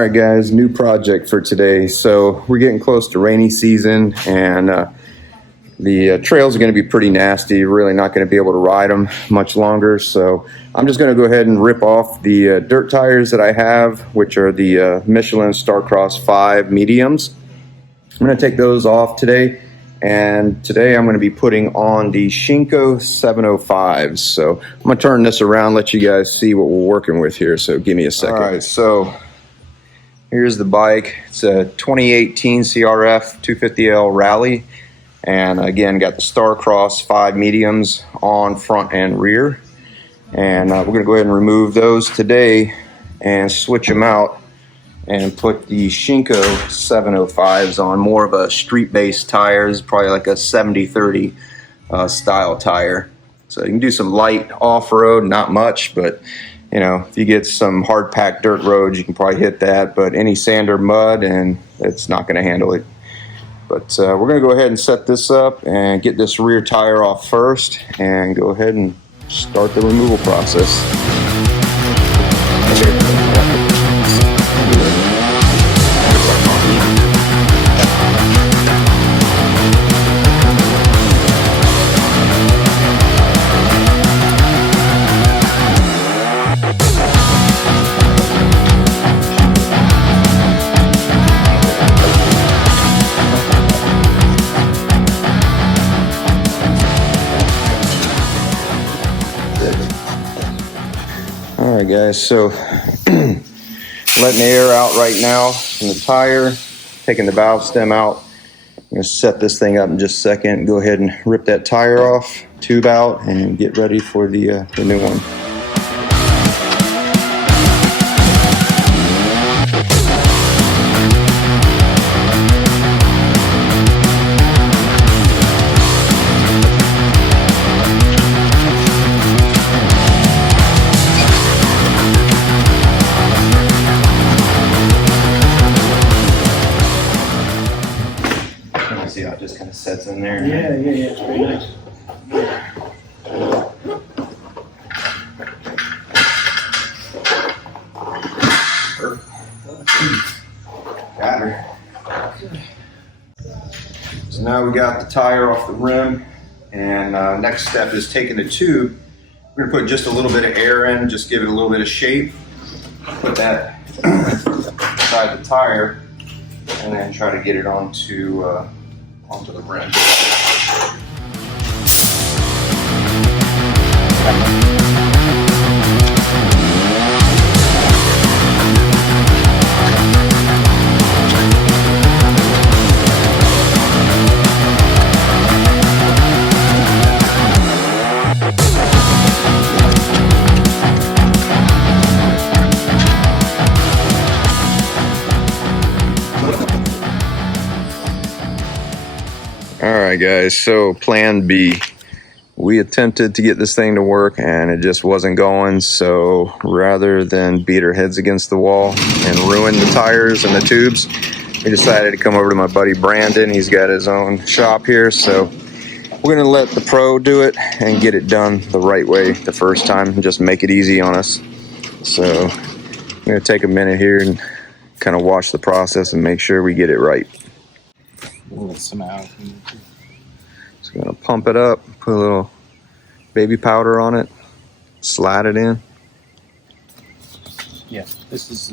All right, guys, new project for today. So we're getting close to rainy season, and the trails are going to be pretty nasty. You're really not going to be able to ride them much longer. So I'm just going to go ahead and rip off the dirt tires that I have, which are the Michelin Star Cross 5 mediums. I'm going to take those off today. And today I'm going to be putting on the Shinko 705s. So I'm going to turn this around, let you guys see what we're working with here. So give me a second. All right, so here's the bike. It's a 2018 CRF 250L Rally. And again, got the Star Cross 5 mediums on front and rear. And we're going to go ahead and remove those today and switch them out and put the Shinko 705s on, more of a street-based tires, probably like a 70-30 style tire. So you can do some light off-road, not much, but you know, if you get some hard-packed dirt roads, you can probably hit that, but any sand or mud, and it's not going to handle it. But we're going to go ahead and set this up and get this rear tire off first and go ahead and start the removal process. All right, guys, so letting the air out right now from the tire, taking the valve stem out. I'm going to set this thing up in just a second, go ahead and rip that tire off, tube out, and get ready for the new one. See how it just kind of sets in there. Yeah, it's very nice. Got her. So now we got the tire off the rim, and next step is taking the tube. We're gonna put just a little bit of air in, just give it a little bit of shape. Put that inside the tire, and then try to get it onto the rim. All right, guys, so plan B. We attempted to get this thing to work and it just wasn't going, so rather than beat our heads against the wall and ruin the tires and the tubes, we decided to come over to my buddy Brandon. He's got his own shop here, so we're gonna let the pro do it and get it done the right way the first time and just make it easy on us. So I'm gonna take a minute here and kind of watch the process and make sure we get it right. Some out. Just gonna pump it up, put a little baby powder on it, slide it in. Yeah, this is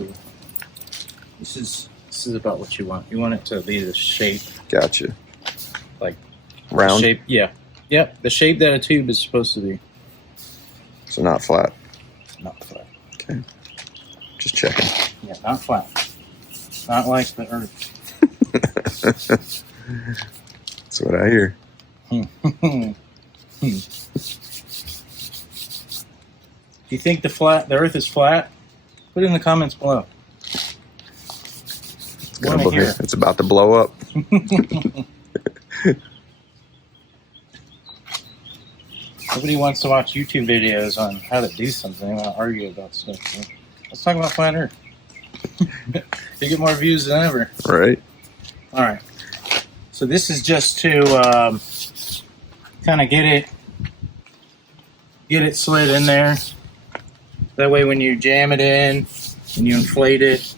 about what you want. You want it to be the shape. Gotcha. Like round. Shape, yeah. Yep, the shape that a tube is supposed to be. So not flat. Not flat. Okay. Just checking. Yeah, not flat. Not like the Earth. That's what I hear. Do you think the Earth is flat? Put it in the comments below. It's about to blow up. Nobody wants to watch YouTube videos on how to do something. They want to argue about stuff. So let's talk about flat Earth. You get more views than ever. Right. All right. So this is just to kind of get it slid in there. That way when you jam it in and you inflate it,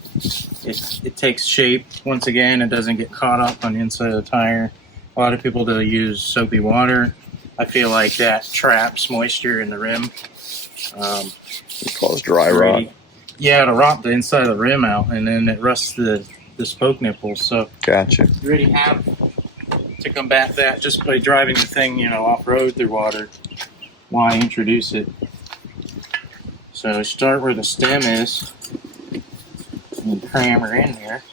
it takes shape. Once again, it doesn't get caught up on the inside of the tire. A lot of people do use soapy water. I feel like that traps moisture in the rim. It calls dry rot. Yeah, it'll rot the inside of the rim out, and then it rusts the spoke nipples. So Gotcha. you already have to combat that just by driving the thing, off-road through water. Why introduce it? So start where the stem is and cram her in there.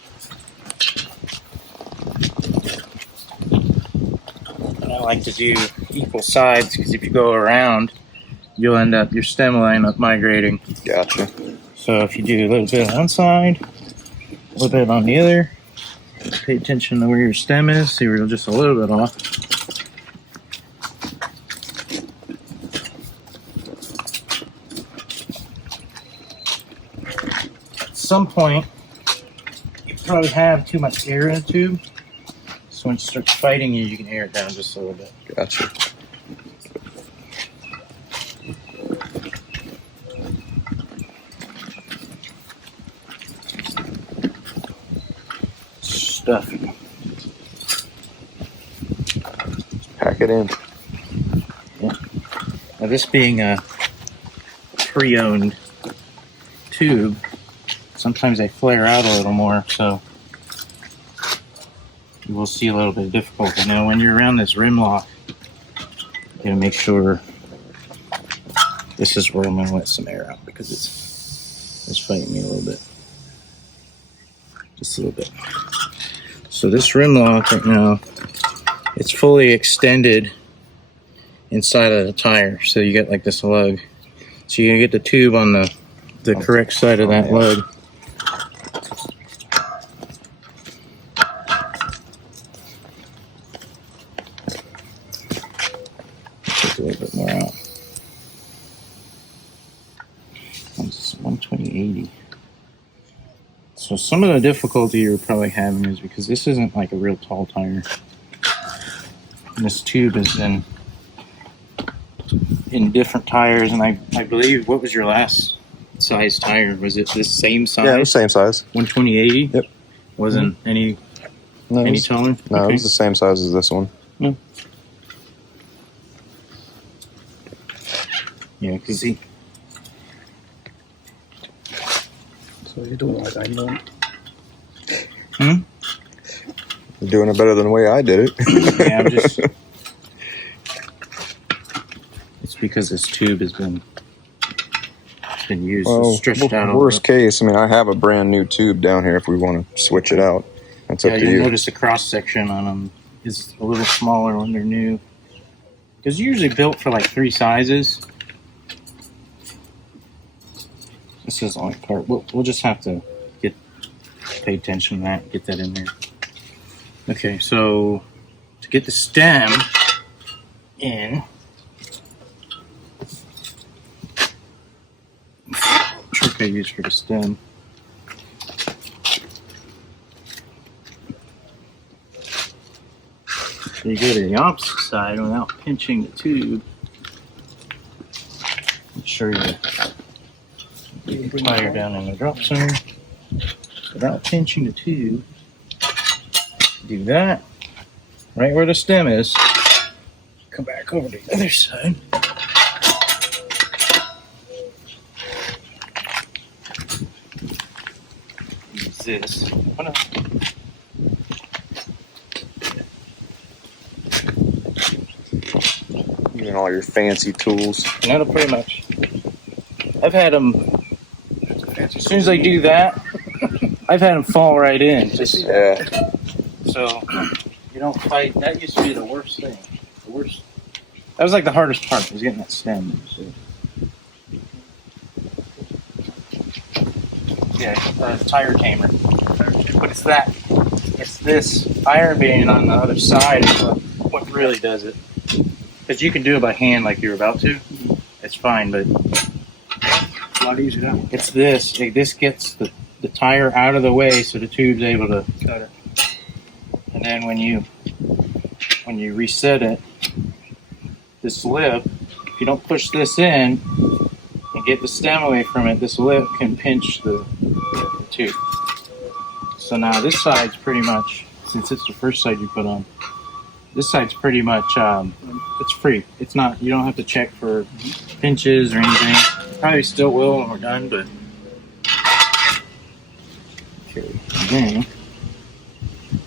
And I like to do equal sides because if you go around, you'll end up, your stem will end up migrating. Gotcha. So if you do a little bit on one side, a little bit on the other, pay attention to where your stem is, see where you're just a little bit off. At some point, you probably have too much air in the tube. So when it starts fighting you, you can air it down just a little bit. Gotcha. Stuffy. Pack it in. Yeah. Now this being a pre-owned tube, sometimes they flare out a little more, so you will see a little bit of difficulty. Now when you're around this rim lock, you gotta make sure this is where I'm gonna let some air out because it's fighting me a little bit. Just a little bit. So this rim lock right now, it's fully extended inside of the tire. So you get like this lug. So you get the tube on the correct side of that lug. Take a little bit more out. It's 120/80. So some of the difficulty you're probably having is because this isn't like a real tall tire. And this tube is in different tires, and I believe, what was your last size tire? Was it this same size? Yeah, it was the same size. 120/80? Yep. Wasn't any taller? No, Okay. it was the same size as this one. Yeah, because he... So you're doing like I know. You're doing it better than the way I did it. Yeah, I'm just... It's because this tube has been used, Well, stretched out. worst case, I mean, I have a brand new tube down here if we want to switch it out. That's up to you'll you. notice the cross section on them is a little smaller when they're new. Because they're usually built for like 3 sizes. This is only part. We'll just have to pay attention to that, get that in there. Okay, so to get the stem in, trick I use for the stem. So you go to the opposite side without pinching the tube. Make sure you get your tire down in the drop zone without pinching the tube. Do that right where the stem is. Come back over to the other side. Use this. Oh, no. Using all your fancy tools. And that'll pretty much. I've had them. As soon as I do that, I've had them fall right in. Yeah. So you don't fight. That used to be the worst thing. The worst. That was like the hardest part, was getting that stem. So. Yeah, tire tamer. But it's that. It's this iron being on the other side is what really does it. Because you can do it by hand like you're about to. It's fine, but A lot easier. it's this. This gets the tire out of the way so the tube's able to cut it. And then when you reset it, this lip, if you don't push this in and get the stem away from it, this lip can pinch the tube. So now this side's pretty much, since it's the first side you put on, this side's pretty much, it's free. It's not, you don't have to check for pinches or anything. Probably still will when we're done, but. Okay, and then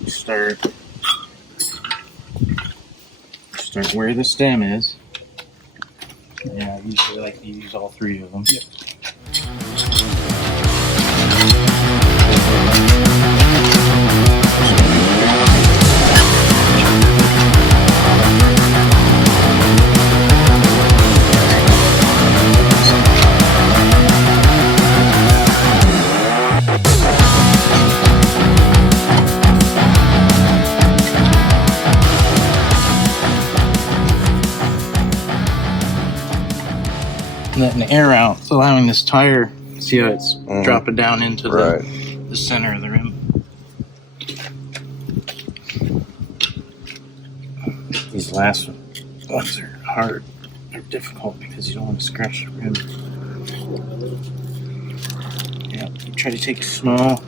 you start where the stem is. Yeah, I usually like to use all three of them. Yep. Letting the air out, allowing this tire, see how it's dropping down into Right. the center of the rim. These last ones are hard. They're difficult because you don't want to scratch the rim. Yeah, you try to take small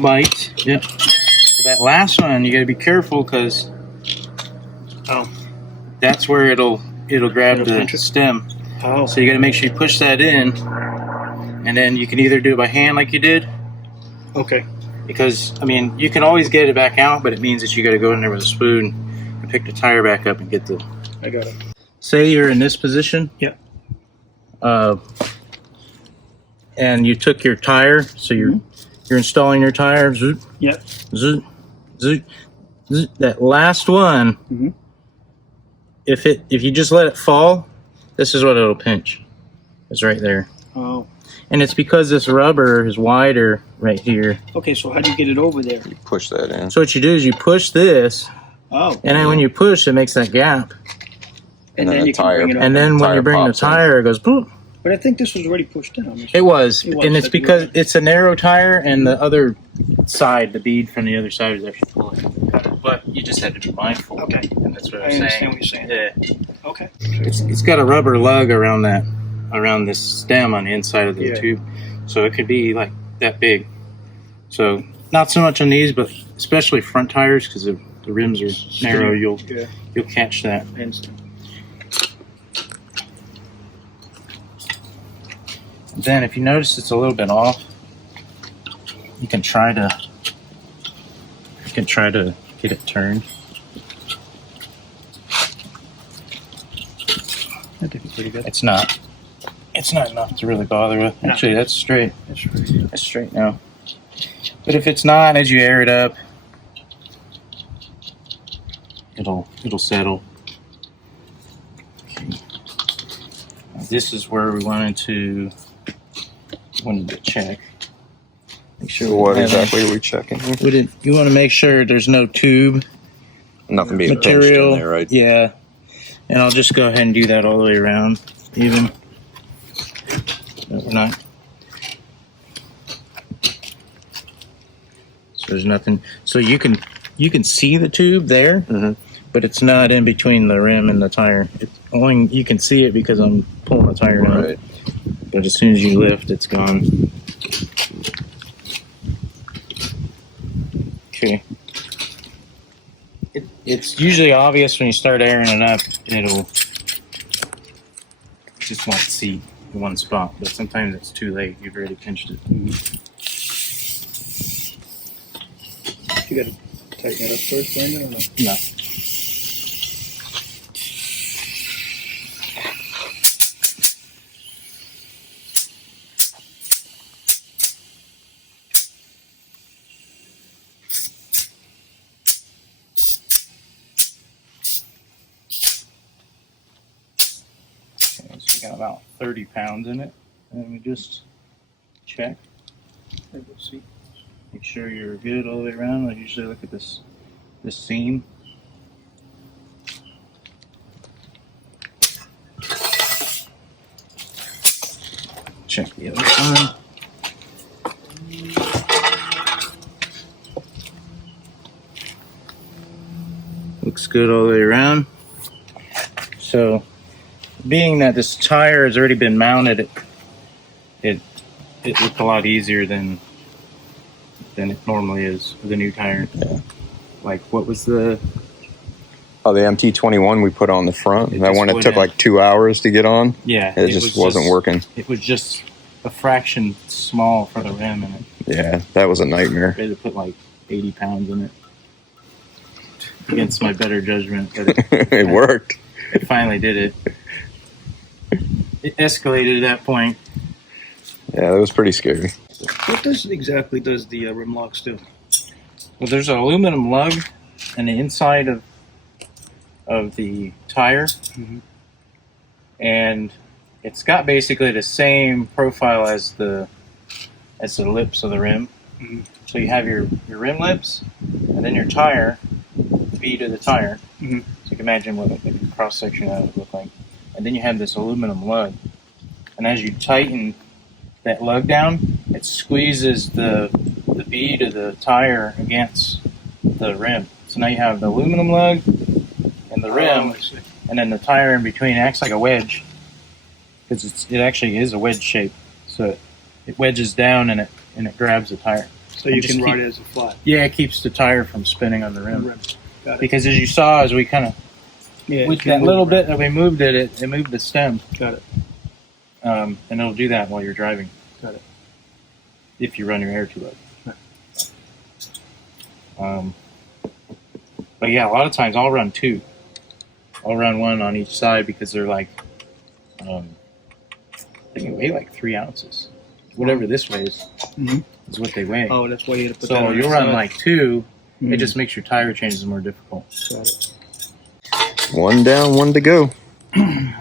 bites. Yep. So that last one, you got to be careful because that's where it'll grab the stem. Oh. So you got to make sure you push that in, and then you can either do it by hand like you did. Okay. Because I mean, you can always get it back out, but it means that you got to go in there with a spoon and pick the tire back up and get the. I got it. Say you're in this position. Yeah. And you took your tire, so you're installing your tire. Zoot, Yep. zoot, zoot, zoot. That last one. Mhm. If you just let it fall, this is what it'll pinch. It's right there. Oh. And it's because this rubber is wider right here. Okay, so how do you get it over there? You push that in. So what you do is you push this, Oh. and then when you push, it makes that gap. And then then the you can tire- bring it up. And then when Tire you bring the pops in. tire, it goes boop. But I think this was already pushed down. It was, It was, and it's but because you're right. it's a narrow tire, and the other side, the bead from the other side, is actually full. But you just had to be mindful. Okay. And that's what I I'm understand saying. what you're saying. Yeah. Okay. It's got a rubber lug around this stem on the inside of the Yeah. tube, so it could be like that big. So not so much on these, but especially front tires because the rims are narrow. You'll catch that. I understand. Then if you notice it's a little bit off, you can try to get it turned. I think it's pretty good. It's not enough to really bother with. No. Actually, that's straight. That's pretty good. That's straight now. But if it's not, as you air it up, it'll settle. Okay. Now this is where we wanted to check. Make sure What we have- exactly are we checking? You want to make sure there's no tube Nothing being pinched material. in there, right? Yeah. And I'll just go ahead and do that all the way around, even. No, we're not. So there's nothing. So you can see the tube there, but it's not in between the rim and the tire. It's only you can see it because I'm pulling the tire out. Right. But as soon as you lift, it's gone. Okay. It's usually obvious when you start airing it up. It'll just won't see one spot, but sometimes it's too late. You've already pinched it. You gotta tighten it up first, Brandon, or no? No. Okay, so we got about 30 pounds in it. And we just check. Let's see. Make sure you're good all the way around. I usually look at this seam. Check the other side. Looks good all the way around. So, being that this tire has already been mounted, it looked a lot easier than than it normally is with a new tire. Yeah. Like, what was the... Oh, the MT21 we put on the front. It That just one, it took wouldn't- like 2 hours to get on. Yeah. It just wasn't working. It was just a fraction small for the rim, and Yeah, that was a nightmare. they had to put like 80 pounds in it. Against my better judgment, but It worked. it finally did it. It escalated at that point. Yeah, that was pretty scary. What exactly does the rim locks do? Well, there's an aluminum lug on the inside of the tire, and it's got basically the same profile as the lips of the rim. So you have your rim lips, and then your tire, feet of the tire. So you can imagine what a cross section of that would look like. And then you have this aluminum lug, and as you tighten that lug down, it squeezes the bead of the tire against the rim. So now you have the aluminum lug and the rim, and then the tire in between. It acts like a wedge, because it actually is a wedge shape. So it wedges down and it grabs the tire. So you can ride it as a flat. Yeah, it keeps the tire from spinning on the rim. Got it. Because as you saw, as we kind of with that little bit that we moved it moved the stem. Got it. And it'll do that while you're driving. Got it. If you run your air too low. But yeah, a lot of times I'll run two. I'll run one on each side because they're like, I think they weigh like 3 ounces. Whatever this weighs is what they weigh. Oh, that's why you had to put that So on you'll the run side. like two. It just makes your tire changes more difficult. Got it. One down, one to go. The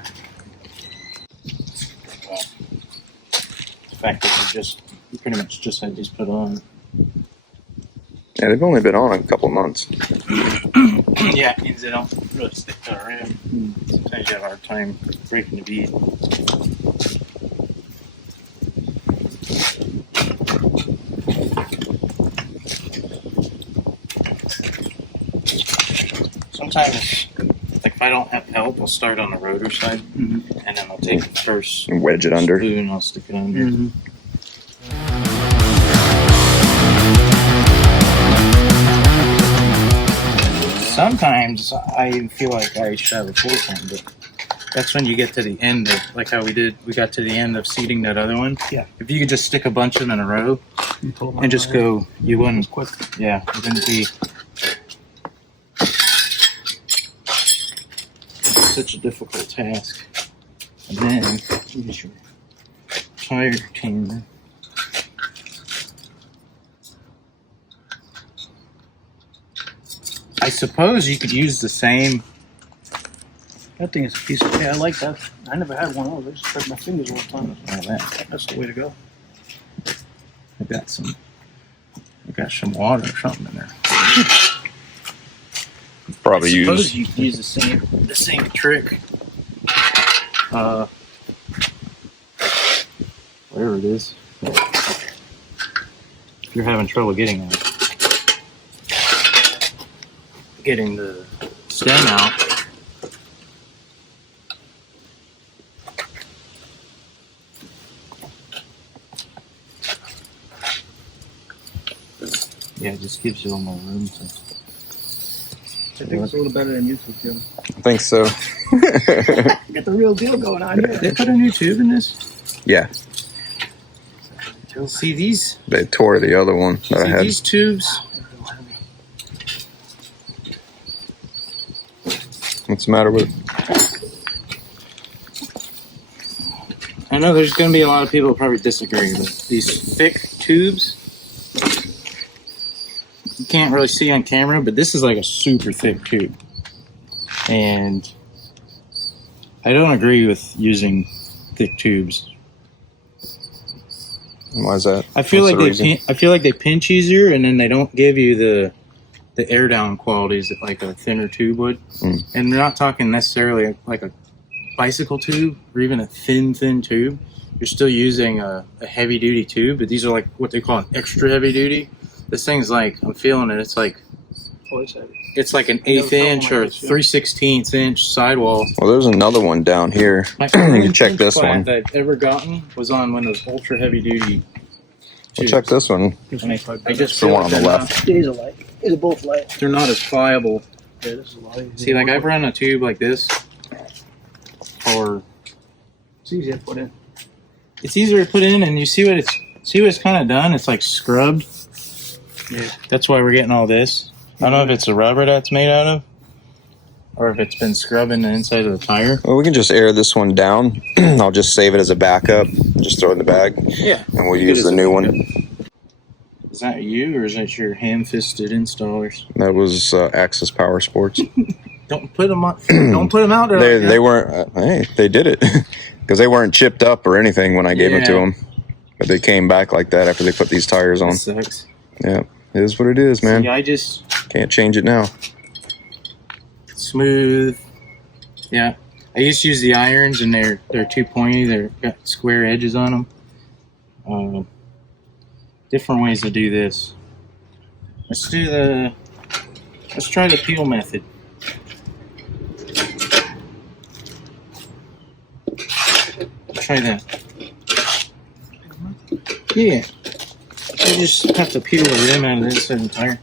fact that you pretty much just had these put on. Yeah, they've only been on a couple months. Yeah, it means they don't really stick to the rim. Sometimes you have a hard time breaking the bead. Sometimes, like if I don't have help, I'll start on the rotor side, and then I'll take the first And wedge it under. spoon and I'll stick it under. Sometimes I feel like I should have a full one, but that's when you get to the end of, like how we got to the end of seating that other one. Yeah. If you could just stick a bunch of them in a row and just go, you wouldn't, quick. yeah, it wouldn't be such a difficult task. And then, use your tire retainer. I suppose you could use the same. That thing is a piece of I like that. I never had one of those. I just hurt my fingers all the time. That's the way to go. I got some water or something in there. Probably I suppose use. you could use the same trick. Whatever it is. If you're having trouble getting the stem out. Yeah, it just gives you a little more room to. I think it's a little better than YouTube, too. I think so. Get the real deal going on here. They put a new tube in this? Yeah, See these? they tore the other one that I See had. these tubes? What's the matter with it? I know there's going to be a lot of people who probably disagree, but these thick tubes, you can't really see on camera, but this is like a super thick tube. And I don't agree with using thick tubes. Why is that? I feel What's the like they pinch easier, and then they don't give you the air down qualities that like a thinner tube would. And we're not talking necessarily like a bicycle tube or even a thin tube. You're still using a heavy duty tube, but these are like what they call an extra heavy duty. This thing's like, I'm feeling it. It's like it's like an 1/8 inch or 3/16 inch sidewall. Well, there's another one down here. My You can check this plant one. that I've ever gotten was on one of those ultra heavy duty Well, check this one. I just The feel one on the they're left. These are light. These are both light. They're not as pliable. Yeah, this is a lot easier. See, like I've run a tube like this, or It's easy to put in. it's easier to put in, and you see what it's kind of done. It's like scrubbed. Yeah. That's why we're getting all this. I don't know if it's the rubber that's made out of, or if it's been scrubbing the inside of the tire. Well, we can just air this one down. I'll just save it as a backup. Just throw it in the bag, Yeah. and we'll use the new one. Is that you, or is that your ham-fisted installers? That was Access Power Sports. Don't put them on. Don't put them out there. like They that. weren't. Hey, they did it because they weren't chipped up or anything when I gave them to Yeah. them. But they came back like that after they put these tires on. That sucks. Yeah, it is what it is, man. Yeah, I just Can't change it now. smooth. Yeah, I used to use the irons, and they're too pointy. They're got square edges on them. Different ways to do this. Let's try the peel method. Try that. Yeah. You just have to peel the rim out of the inside of the tire.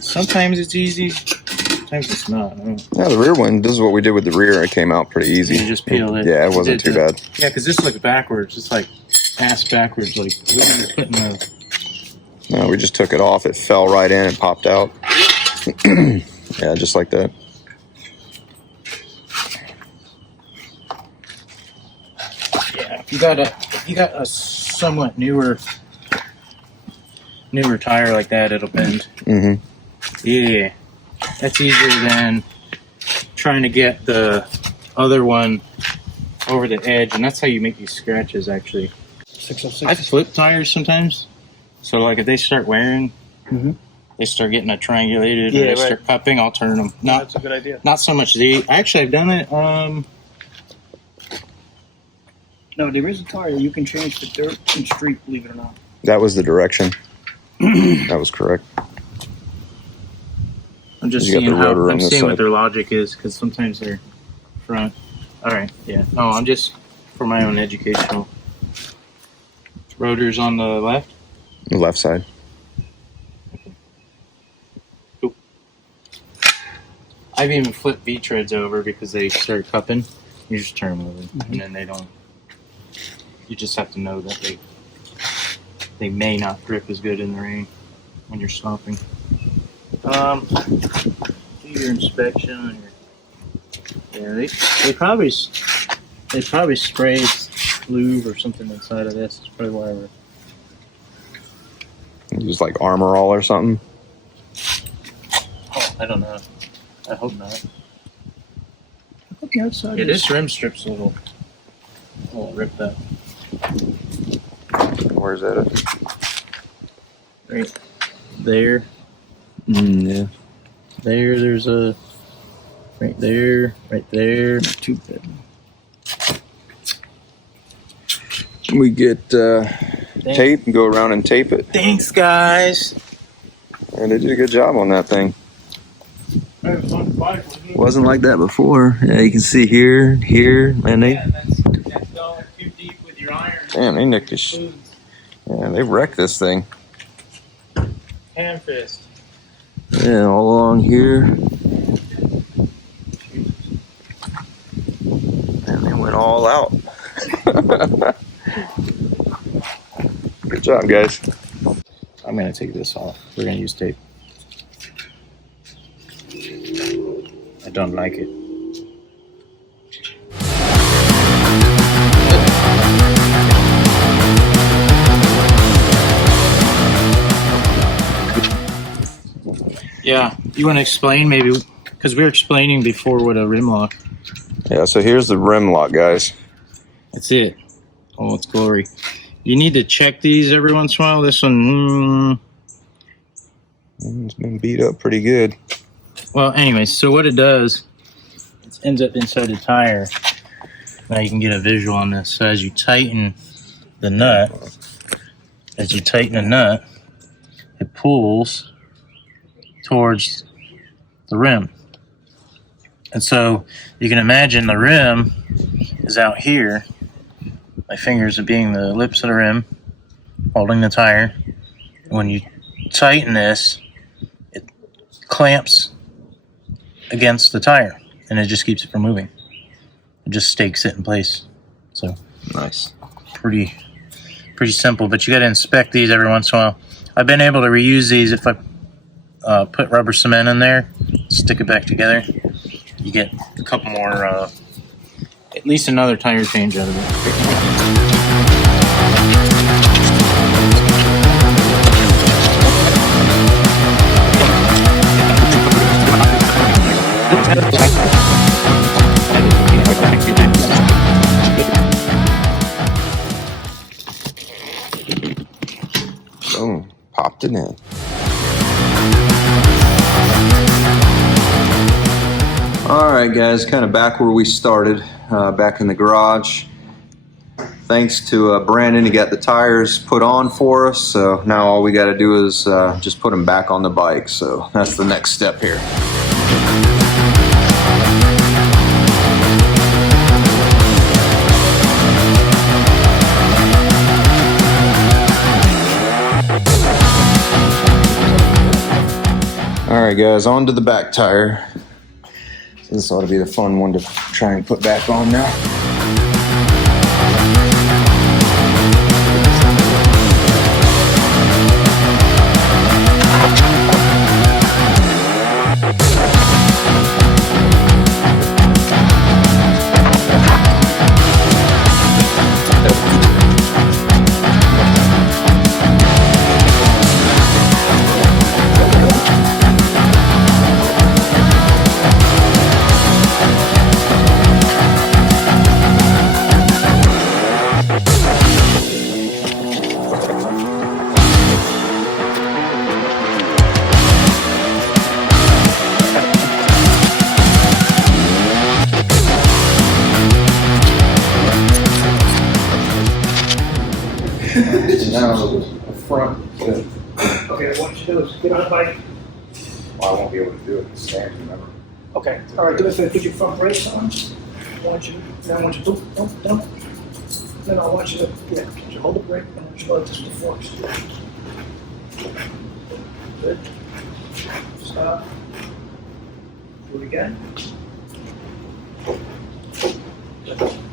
Sometimes it's easy, sometimes it's not. I don't know. Yeah, the rear one. This is what we did with the rear. It came out pretty easy. You just peel it. Yeah, it wasn't too bad. Yeah, because this looks backwards. It's like ass backwards. Like you're putting the. No, we just took it off. It fell right in and popped out. Yeah, just like that. Yeah, if you got a somewhat newer tire like that, it'll bend. Mm-hmm. Yeah, that's easier than trying to get the other one over the edge, and that's how you make these scratches. Actually, 606. I flip tires sometimes, so like if they start wearing, Mhm. they start getting a triangulated, Yeah, or they right. start cupping, I'll turn them. That's a good idea. Not so much the. Actually, I've done it. No, there is a tire you can change for dirt and street, believe it or not. That was the direction. That was correct. I'm just You got seeing the rotor on I'm this seeing what side. their logic is, because sometimes they're front. All right, yeah. No, I'm just for my own educational. Rotors on the left. The left side. I've even flipped V treads over because they start cupping. You just turn them over, and then they don't. You just have to know that they may not grip as good in the rain when you're stopping. Do your inspection on your. Yeah, they probably spray lube or something inside of this. That's probably why we're. Use like Armor All or something. Oh, I don't know. I hope not. Look the outside. Yeah, is- this rim strip's a little ripped up. Where's that at? Right there. Yeah. There's a. Right there. Right there. Too bad. We get tape and go around and tape it. Thanks, guys. And they did a good job on that thing. That was fun to buy, wasn't it? Wasn't like that before. Yeah, you can see here, and they, That's going too deep with your iron. damn, they nicked this. Yeah, they wrecked this thing. Hand fist. Yeah, all along here. And they went all out. Good job, guys. I'm gonna take this off. We're gonna use tape. I don't like it. Yeah, you want to explain maybe, because we were explaining before what a rim lock. Yeah, so here's the rim lock, guys. That's it. All its glory. You need to check these every once in a while. This one, It's been beat up pretty good. well, anyways, so what it does, it ends up inside the tire. Now you can get a visual on this. So as you tighten the nut, it pulls towards the rim. And so you can imagine the rim is out here. My fingers are being the lips of the rim, holding the tire. When you tighten this, it clamps against the tire, and it just keeps it from moving. It just stakes it in place. So Nice. pretty simple, but you got to inspect these every once in a while. I've been able to reuse these if I put rubber cement in there, stick it back together. You get a couple more, at least another tire change out of it. Boom. Popped it in. All right, guys, kind of back where we started, back in the garage. Thanks to Brandon, he got the tires put on for us. So now all we got to do is just put them back on the bike. So that's the next step here. All right, guys, on to the back tire. So this ought to be the fun one to try and put back on now. Now the front. Okay, what you do is get on the bike. I won't be able to do it in stand, remember? Okay, all right, do this, put your front brakes on. I want you, then I want you to, don't. Then I want you to, you hold the brake, and I want you to let this to force. Good. Stop. Do it again. Good.